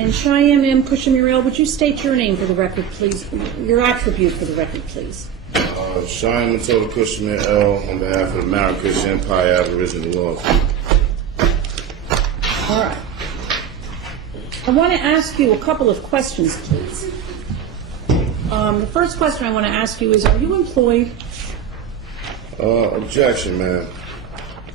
And Cheyenne M. Cushing-Muriel, would you state your name for the record, please? Your attribute for the record, please. Cheyenne Matilda Cushing-Muriel on behalf of the Marrakesh Empire Aboriginal Laws. All right. I want to ask you a couple of questions, please. The first question I want to ask you is, are you employed? Objection, ma'am.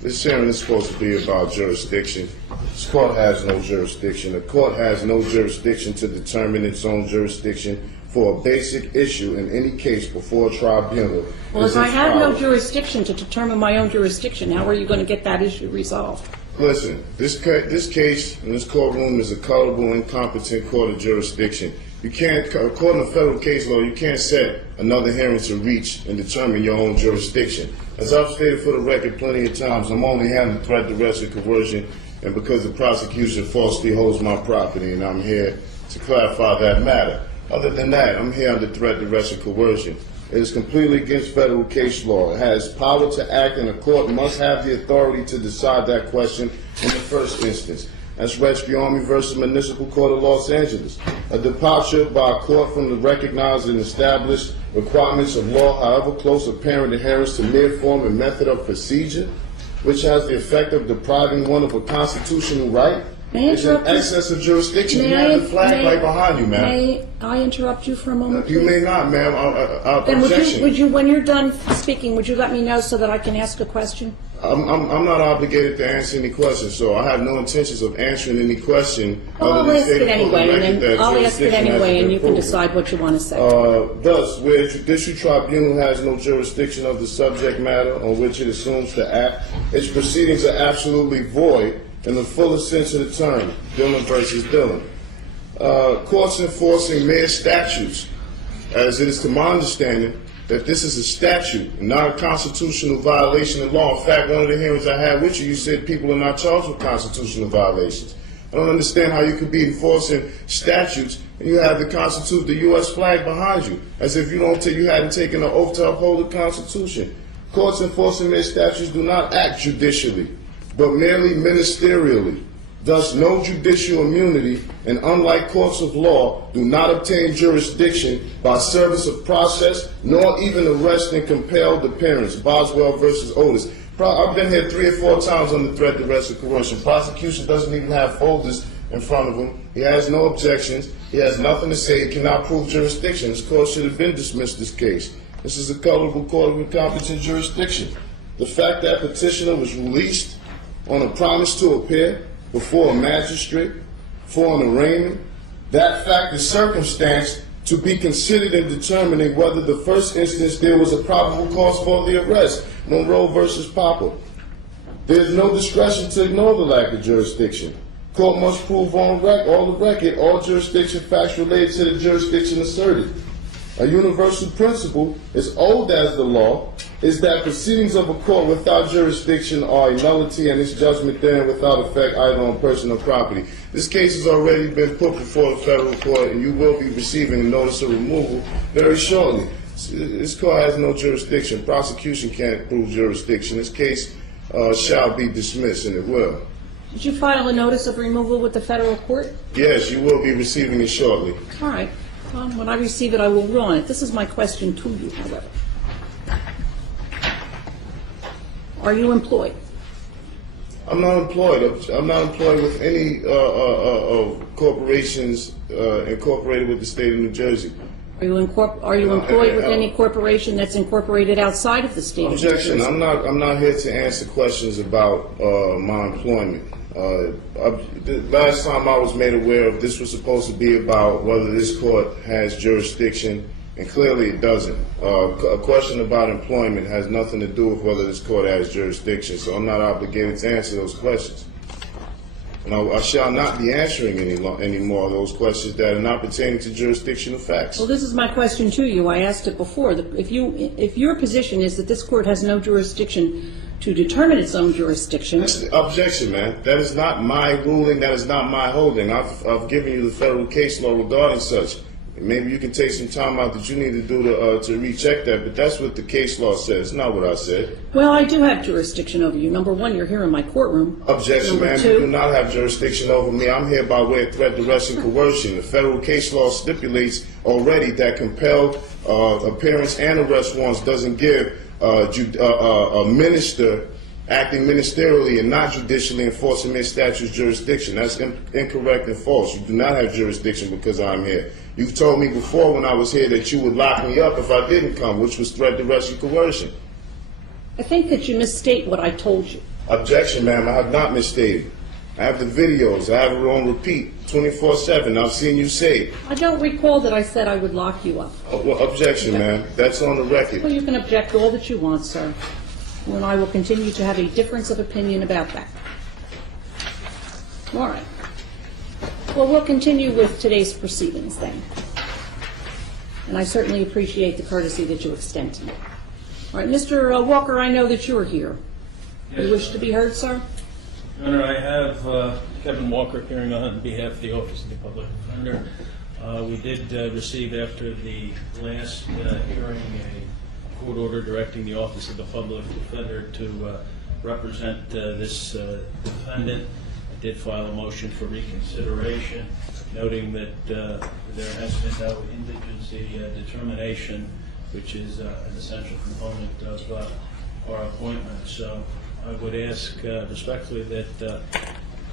This hearing is supposed to be about jurisdiction. This court has no jurisdiction. The court has no jurisdiction to determine its own jurisdiction for a basic issue in any case before a tribunal. Well, if I have no jurisdiction to determine my own jurisdiction, how are you going to get that issue resolved? Listen, this case in this courtroom is a culpable, incompetent court of jurisdiction. You can't, according to federal case law, you can't set another hearing to reach and determine your own jurisdiction. As I've stated for the record plenty of times, I'm only handling threat, duress, and coercion, and because the prosecution falsely holds my property, and I'm here to clarify that matter. Other than that, I'm here under threat, duress, and coercion. It is completely against federal case law. It has power to act, and a court must have the authority to decide that question in the first instance. That's Rescue Army versus Municipal Court of Los Angeles. A departure by a court from the recognized and established requirements of law, however close apparent adherence to mere form and method of procedure, which has the effect of depriving one of a constitutional right, is in excess of jurisdiction. You have the flag right behind you, ma'am. May I interrupt you for a moment, please? You may not, ma'am. Then Objection. would you, when you're done speaking, would you let me know so that I can ask a question? I'm not obligated to answer any questions, so I have no intentions of answering any question. Well, I'll ask it anyway, and then I'll ask it anyway, and you can decide what you want to say. Thus, where a judicial tribunal has no jurisdiction of the subject matter on which it assumes to act, its proceedings are absolutely void in the fullest sense of the term, Dillon versus Dillon. Courts enforcing mere statutes, as it is to my understanding, that this is a statute and not a constitutional violation of law. In fact, one of the hearings I had with you, you said people are not charged with constitutional violations. I don't understand how you could be enforcing statutes and you have the U.S. flag behind you, as if you hadn't taken an oath to uphold the Constitution. Courts enforcing their statutes do not act judicially, but merely ministerially. Thus, no judicial immunity, and unlike courts of law, do not obtain jurisdiction by service of process, nor even arrest and compelled appearance. Boswell versus Otis. I've been here 3 or 4 times under threat, duress, and coercion. Prosecution doesn't even have folders in front of him. He has no objections. He has nothing to say. He cannot prove jurisdiction. This court should have been dismissed this case. This is a culpable court of incompetent jurisdiction. The fact that petitioner was released on a promise to appear before a magistrate for an arraignment, that fact is circumstance to be considered in determining whether the first instance there was a probable cause for the arrest. Monroe versus Popper. There is no discretion to ignore the lack of jurisdiction. Court must prove on the record all jurisdiction facts related to the jurisdiction asserted. A universal principle, as old as the law, is that proceedings of a court without jurisdiction are a nullity and its judgment therein without effect either on person or property. This case has already been put before the federal court, and you will be receiving a notice of removal very shortly. This court has no jurisdiction. Prosecution can't prove jurisdiction. This case shall be dismissed, and it will. Did you file a notice of removal with the federal court? Yes, you will be receiving it shortly. All right. When I receive it, I will rule on it. This is my question to you, however. Are you employed? I'm not employed. I'm not employed with any corporations incorporated with the state of New Jersey. Are you employed with any corporation that's incorporated outside of the state of New Jersey? Objection. I'm not here to answer questions about my employment. The last time I was made aware of this was supposed to be about whether this court has jurisdiction, and clearly it doesn't. A question about employment has nothing to do with whether this court has jurisdiction, so I'm not obligated to answer those questions. And I shall not be answering any more of those questions that are not pertaining to jurisdictional facts. Well, this is my question to you. I asked it before. If your position is that this court has no jurisdiction to determine its own jurisdiction. Objection, man. That is not my ruling. That is not my holding. I've given you the federal case law regarding such. Maybe you can take some time out that you need to do to recheck that, but that's what the case law says, not what I said. Well, I do have jurisdiction over you. Number one, you're here in my courtroom. Objection, Number ma'am. two, You do not have jurisdiction over me. I'm here by way of threat, duress, and coercion. The federal case law stipulates already that compelled appearance and arrest warrants doesn't give a minister acting ministerially and not judicially enforcing their statute's jurisdiction. That's incorrect and false. You do not have jurisdiction because I'm here. You've told me before when I was here that you would lock me up if I didn't come, which was threat, duress, and coercion. I think that you misstate what I told you. Objection, ma'am. I have not misstated. I have the videos. I have it on repeat 24/7. I've seen you say it. I don't recall that I said I would lock you up. Well, objection, ma'am. That's on the record. Well, you can object all that you want, sir. And I will continue to have a difference of opinion about that. All right. Well, we'll continue with today's proceedings then. And I certainly appreciate the courtesy that you extend to me. All right, Mr. Walker, I know that you're here. Yes, You wish to be heard, sir? Your Honor, I have Kevin Walker appearing on behalf of the Office of the Public Defender. We did receive after the last hearing a court order directing the Office of the Public Defender to represent this defendant. I did file a motion for reconsideration, noting that there has been no indigency determination, which is an essential component of our appointment. So I would ask respectfully that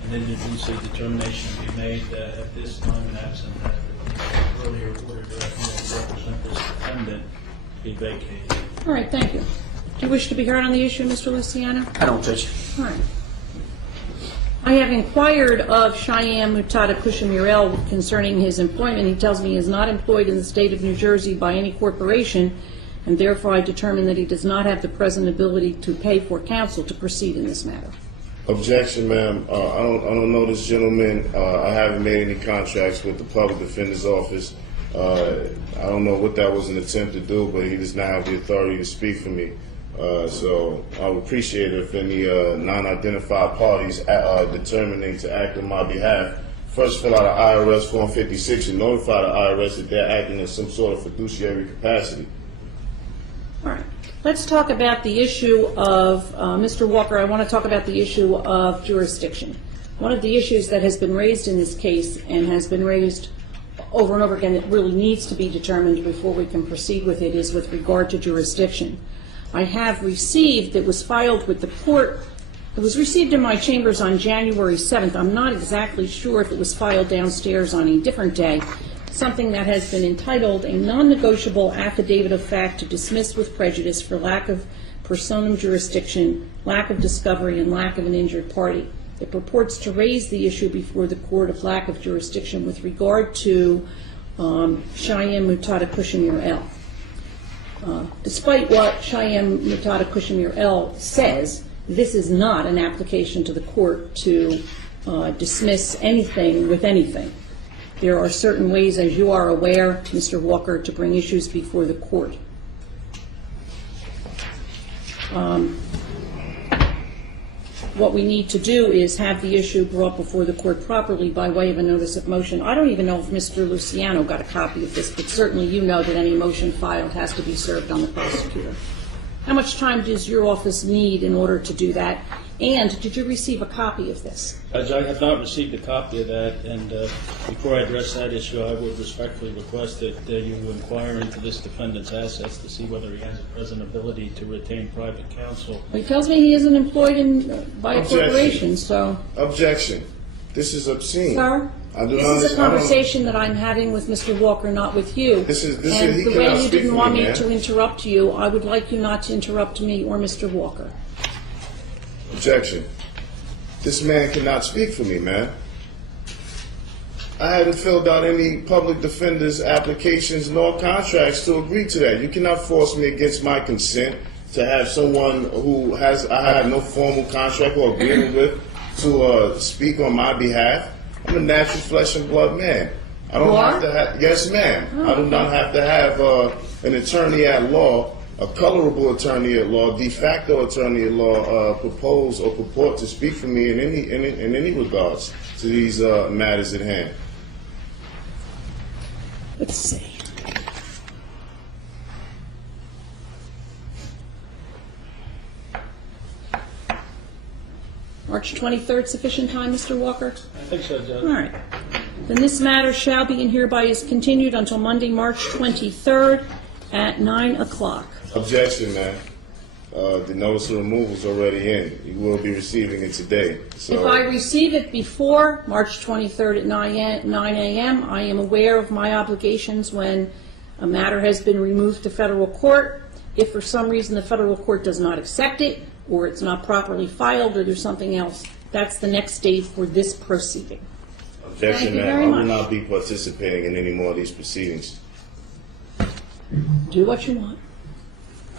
an indigency determination be made at this time, and absent that the earlier order directing me to represent this defendant be vacated. All right, thank you. Do you wish to be heard on the issue, Mr. Luciano? I don't, Judge. All right. I have inquired of Cheyenne Mutada Kushamirel concerning his employment. He tells me he is not employed in the state of New Jersey by any corporation, and therefore I determine that he does not have the present ability to pay for counsel to proceed in this matter. Objection, ma'am. I don't know this gentleman. I haven't made any contracts with the Public Defender's Office. I don't know what that was an attempt to do, but he does not have the authority to speak for me. So I would appreciate it if any non-identified parties determining to act on my behalf first fill out an IRS Form 56 and notify the IRS that they're acting in some sort of fiduciary capacity. All right. Let's talk about the issue of, Mr. Walker, I want to talk about the issue of jurisdiction. One of the issues that has been raised in this case and has been raised over and over again that really needs to be determined before we can proceed with it is with regard to jurisdiction. I have received, it was filed with the court, it was received in my chambers on January 7th. I'm not exactly sure if it was filed downstairs on a different day. Something that has been entitled a non-negotiable affidavit of fact to dismiss with prejudice for lack of personam jurisdiction, lack of discovery, and lack of an injured party. It purports to raise the issue before the court of lack of jurisdiction with regard to Cheyenne Mutada Kushamir L. Despite what Cheyenne Mutada Kushamir L says, this is not an application to the court to dismiss anything with anything. There are certain ways, as you are aware, Mr. Walker, to bring issues before the court. What we need to do is have the issue brought before the court properly by way of a notice of motion. I don't even know if Mr. Luciano got a copy of this, but certainly you know that any motion filed has to be served on the prosecutor. How much time does your office need in order to do that? And did you receive a copy of this? Judge, I have not received a copy of that, and before I address that issue, I would respectfully request that you inquire into this defendant's assets to see whether he has a present ability to retain private counsel. He tells me he isn't employed by a corporation, so... Objection. This is obscene. Sir, this is a conversation that I'm having with Mr. Walker, not with you. This is and he the cannot way you speak didn't for want me, me man. to interrupt you, I would like you not to interrupt me or Mr. Walker. Objection. This man cannot speak for me, man. I haven't filled out any public defender's applications nor contracts to agree to that. You cannot force me against my consent to have someone who I have no formal contract or agreement with to speak on my behalf. I'm a natural flesh and blood man. I don't have to have, yes ma'am. I do not have to have an attorney at law, a colorable attorney at law, de facto attorney at law propose or purport to speak for me in any regards to these matters at hand. Let's see. March 23rd, sufficient time, Mr. Walker? I think so, Judge. All right. Then this matter shall be and hereby is continued until Monday, March 23rd at 9 o'clock. Objection, ma'am. The notice of removal is already in. You will be receiving it today. So, If I receive it before March 23rd at 9 a.m., I am aware of my obligations when a matter has been removed to federal court. If for some reason the federal court does not accept it, or it's not properly filed, or there's something else, that's the next stage for this proceeding. objection, Thank you ma'am. very I will much. not be participating in any more of these proceedings. Do what you want.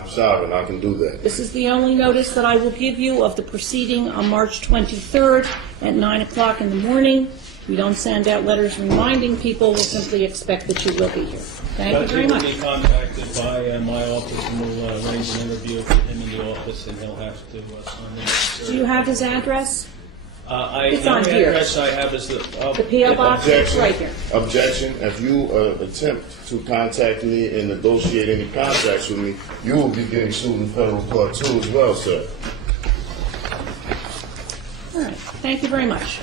I'm sorry, I can do that. This is the only notice that I will give you of the proceeding on March 23rd at 9 o'clock in the morning. We don't send out letters reminding people. We'll simply expect that you will be here. Thank you very much. He will be contacted by my office, and we'll arrange an interview with him in the office, and he'll have to sign in. Do you have his address? It's The on only here. address I have is the P.O. box is Objection. right here. Objection. If you attempt to contact me and negotiate any contracts with me, you will be getting sued in federal court too as well, sir. All right. Thank you very much.